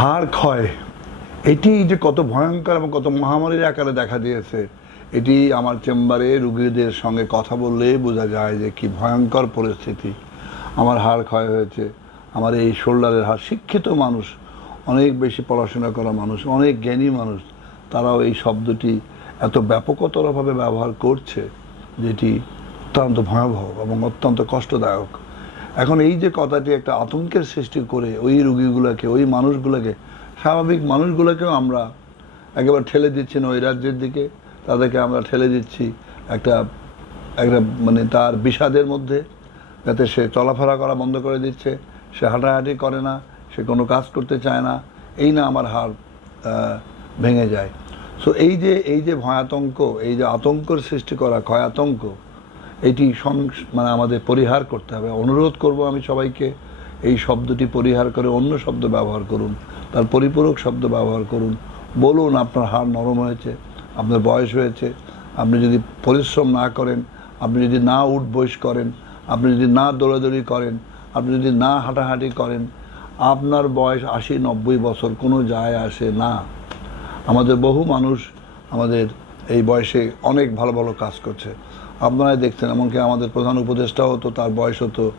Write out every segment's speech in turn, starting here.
হাড় ক্ষয়, এটি যে কত ভয়ঙ্কর এবং কত মহামারীর আকারে দেখা দিয়েছে, এটি আমার চেম্বারে রুগীদের সঙ্গে কথা বললে বোঝা যায় যে কি ভয়ঙ্কর পরিস্থিতি। আমার হাড় ক্ষয় হয়েছে, আমার এই শোল্ডারের হাড়। শিক্ষিত মানুষ, অনেক বেশি পড়াশোনা করা মানুষ, অনেক জ্ঞানী মানুষ, তারাও এই শব্দটি এত ব্যাপকতরভাবে ব্যবহার করছে, যেটি অত্যন্ত ভয়াবহ এবং অত্যন্ত কষ্টদায়ক। এখন এই যে কথাটি একটা আতঙ্কের সৃষ্টি করে ওই রুগীগুলোকে ওই মানুষগুলোকে স্বাভাবিক মানুষগুলোকেও আমরা একেবারে ঠেলে দিচ্ছি না ওই রাজ্যের দিকে। তাদেরকে আমরা ঠেলে দিচ্ছি একটা একটা মানে তার বিষাদের মধ্যে যাতে সে চলাফেরা করা বন্ধ করে দিচ্ছে। সে হাঁটাহাঁটি করে না সে কোনো কাজ করতে চায় না। এই না আমার আহ, ভেঙে যায়। সো এই যে এই যে ভয়াতঙ্ক এই যে আতঙ্কর সৃষ্টি করা ক্ষয় আতঙ্ক এটি মানে আমাদের পরিহার করতে হবে। অনুরোধ করব আমি সবাইকে এই শব্দটি পরিহার করে অন্য শব্দ ব্যবহার করুন, তার পরিপূরক শব্দ ব্যবহার করুন। বলুন আপনার হাড় নরম হয়েছে, আপনার বয়স হয়েছে, আপনি যদি পরিশ্রম না করেন, আপনি যদি না উঠ বয়স করেন, আপনি যদি না দৌড়াদৌড়ি করেন, আপনি যদি না হাঁটাহাঁটি করেন, আপনার বয়স আশি নব্বই বছর, কোনো যায় আসে না। আমাদের বহু মানুষ আমাদের এই বয়সে অনেক ভালো ভালো কাজ করছে। আপনারা দেখছেন, এমনকি আমাদের প্রধান উপদেষ্টাও তো তার বয়স হতো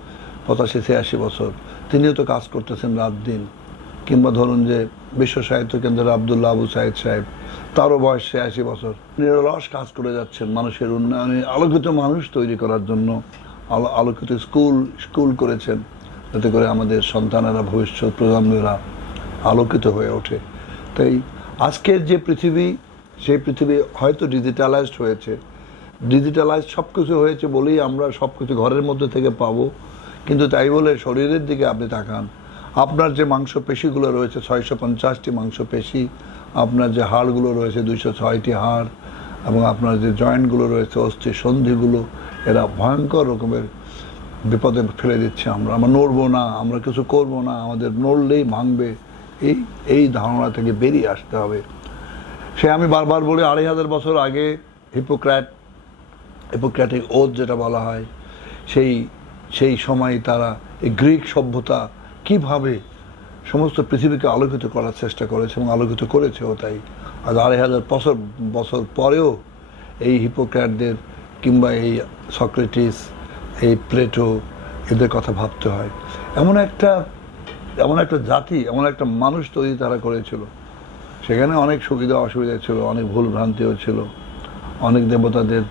পঁচাশি, ছিয়াশি বছর। তিনিও তো কাজ করতেছেন রাত দিন। কিংবা ধরুন যে বিশ্ব সাহিত্য কেন্দ্রের আবদুল্লাহ আবু সাইদ সাহেব, তারও বয়স ছিয়াশি বছর। নিরলস কাজ করে যাচ্ছেন মানুষের উন্নয়নে, আলোকিত মানুষ তৈরি করার জন্য। আলো- আলোকিত স্কুল স্কুল করেছেন, যাতে করে আমাদের সন্তানেরা, ভবিষ্যৎ প্রজন্মেরা আলোকিত হয়ে ওঠে। তাই আজকের যে পৃথিবী, সেই পৃথিবী হয়তো ডিজিটালাইজড হয়েছে। ডিজিটালাইজ সব কিছু হয়েছে বলেই আমরা সব কিছু ঘরের মধ্যে থেকে পাবো। কিন্তু তাই বলে শরীরের দিকে আপনি তাকান। আপনার যে মাংস পেশিগুলো রয়েছে, ছয়শো পঞ্চাশটি মাংস পেশি আপনার যে হাড়গুলো রয়েছে, দুইশো ছয়টি হাড়, এবং আপনার যে জয়েন্টগুলো রয়েছে, অস্থি সন্ধিগুলো, এরা ভয়ঙ্কর রকমের বিপদে ফেলে দিচ্ছে আমরা। আমরা নড়বো না, আমরা কিছু করব না, আমাদের নড়লেই ভাঙবে। এই এই ধারণা থেকে বেরিয়ে আসতে হবে। সে আমি বারবার বলি, আড়াই হাজার বছর আগে হিপোক্র্যাট হিপোক্র্যাটিক ওথ যেটা বলা হয়, সেই সেই সময়ে তারা এই গ্রিক সভ্যতা কীভাবে সমস্ত পৃথিবীকে আলোকিত করার চেষ্টা করেছে এবং আলোকিত করেছেও তাই। আজ আড়াই হাজার বছর বছর পরেও এই হিপোক্র্যাটদের কিংবা এই সক্রেটিস, এই প্লেটো এদের কথা ভাবতে হয়। এমন একটা এমন একটা জাতি, এমন একটা মানুষ তৈরি তারা করেছিল। সেখানে অনেক সুবিধা অসুবিধা ছিল, অনেক ভুল ভ্রান্তিও ছিল। অনেক দেবতাদের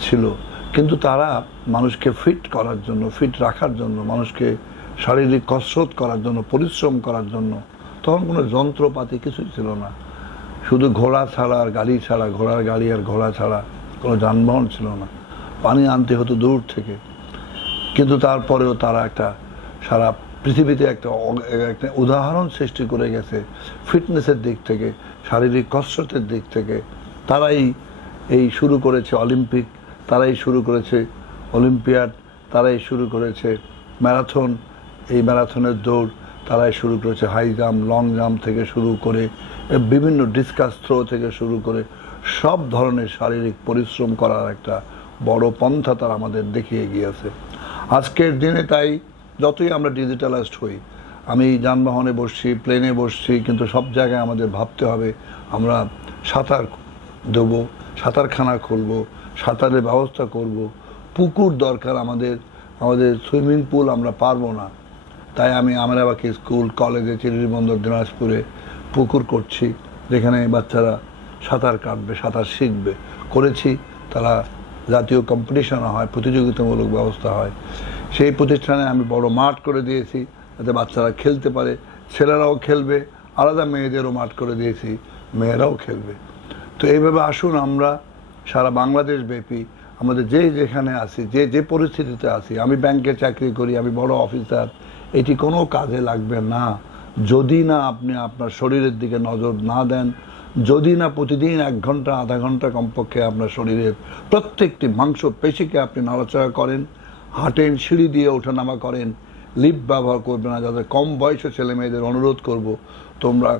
ছিল। কিন্তু তারা মানুষকে ফিট করার জন্য ফিট রাখার জন্য, মানুষকে শারীরিক কসরত করার জন্য, পরিশ্রম করার জন্য তখন কোনো যন্ত্রপাতি কিছুই ছিল না। শুধু ঘোড়া ছাড়া আর গাড়ি ছাড়া, ঘোড়ার গাড়ি আর ঘোড়া ছাড়া কোনো যানবাহন ছিল না। পানি আনতে হতো দূর থেকে। কিন্তু তারপরেও তারা একটা সারা পৃথিবীতে একটা একটা উদাহরণ সৃষ্টি করে গেছে। ফিটনেসের দিক থেকে, শারীরিক কসরতের দিক থেকে। তারাই এই শুরু করেছে অলিম্পিক, তারাই শুরু করেছে অলিম্পিয়াড, তারাই শুরু করেছে ম্যারাথন। এই ম্যারাথনের দৌড় তারাই শুরু করেছে হাই জাম্প, লং জাম্প থেকে শুরু করে বিভিন্ন ডিসকাস থ্রো থেকে শুরু করে, সব ধরনের শারীরিক পরিশ্রম করার একটা বড় পন্থা তারা আমাদের দেখিয়ে গিয়েছে। আজকের দিনে তাই যতই আমরা ডিজিটালাইজড হই, আমি যানবাহনে বসছি, প্লেনে বসছি, কিন্তু সব জায়গায় আমাদের ভাবতে হবে, আমরা সাঁতার দেবো, সাঁতারখানা খুলবো সাঁতারের ব্যবস্থা করব। পুকুর দরকার আমাদের আমাদের সুইমিং পুল আমরা পারব না। তাই আমি আমরাবাকি স্কুল, কলেজে চিরিবন্দর দিনাজপুরে পুকুর করছি, যেখানে বাচ্চারা সাঁতার কাটবে, সাঁতার শিখবে। করেছি, তারা জাতীয় কম্পিটিশন হয়, প্রতিযোগিতামূলক ব্যবস্থা হয়। সেই প্রতিষ্ঠানে আমি বড় মাঠ করে দিয়েছি, যাতে বাচ্চারা খেলতে পারে। ছেলেরাও খেলবে, আলাদা মেয়েদেরও মাঠ করে দিয়েছি, মেয়েরাও খেলবে। তো এইভাবে আসুন আমরা সারা বাংলাদেশ ব্যাপী, আমাদের যে যেখানে আছি, যে যে পরিস্থিতিতে আছি, আমি ব্যাংকে চাকরি করি, আমি বড় অফিসার, এটি কোনো কাজে লাগবে না। যদি না আপনি আপনার শরীরের দিকে নজর না দেন, যদি না প্রতিদিন এক ঘণ্টা, আধা ঘণ্টা কমপক্ষে আপনার শরীরের প্রত্যেকটি মাংস পেশিকে আপনি নাড়াচাড়া করেন, হাঁটেন, সিঁড়ি দিয়ে ওঠানামা করেন, লিফট ব্যবহার করবে না যাদের কম বয়সী ছেলে মেয়েদের অনুরোধ করব, তোমরা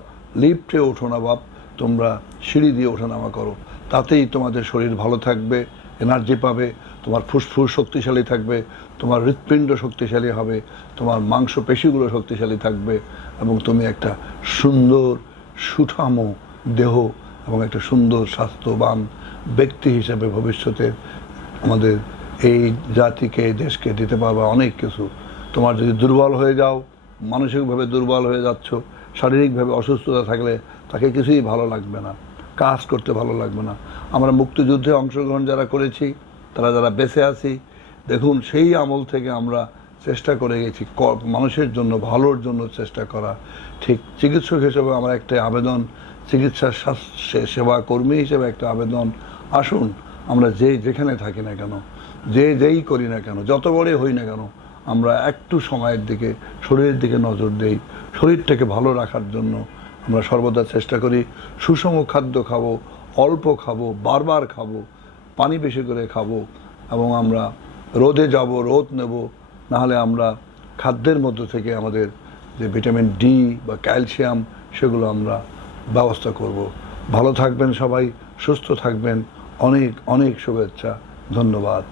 লিফটে ওঠো না বাপ তোমরা সিঁড়ি দিয়ে ওঠানামা করো। তাতেই তোমাদের শরীর ভালো থাকবে এনার্জি পাবে, তোমার ফুসফুস শক্তিশালী থাকবে, তোমার হৃৎপিণ্ড শক্তিশালী হবে, তোমার মাংস পেশিগুলো শক্তিশালী থাকবে এবং তুমি একটা সুন্দর, সুঠামো দেহ এবং একটা সুন্দর স্বাস্থ্যবান ব্যক্তি হিসেবে ভবিষ্যতে আমাদের এই জাতিকে, দেশকে দিতে পারবে অনেক কিছু। তোমার যদি দুর্বল হয়ে যাও, মানসিকভাবে দুর্বল হয়ে যাচ্ছ শারীরিকভাবে অসুস্থতা থাকলে তাকে কিছুই ভালো লাগবে না, কাজ করতে ভালো লাগবে না। আমরা মুক্তিযুদ্ধে অংশগ্রহণ যারা করেছি, তারা যারা বেঁচে আছি, দেখুন সেই আমল থেকে আমরা চেষ্টা করে গেছি মানুষের জন্য, ভালোর জন্য চেষ্টা করা। ঠিক চিকিৎসক হিসেবে আমার একটা আবেদন চিকিৎসা সেবা কর্মী হিসেবে একটা আবেদন। আসুন, আমরা যে যেখানে থাকি না কেন, যে যেই করি না কেন, যত বড়ই হই না কেন আমরা একটু সময়ের দিকে, শরীরের দিকে নজর দেই, শরীরটাকে ভালো রাখার জন্য আমরা সর্বদা চেষ্টা করি, সুষম খাদ্য খাব, অল্প খাব, বারবার খাব, পানি বেশি করে খাব, এবং আমরা রোদে যাব, রোদ নেব, নাহলে আমরা খাদ্যের মধ্য থেকে আমাদের যে ভিটামিন ডি বা ক্যালসিয়াম, সেগুলো আমরা ব্যবস্থা করব। ভালো থাকবেন সবাই, সুস্থ থাকবেন। অনেক অনেক শুভেচ্ছা। ধন্যবাদ।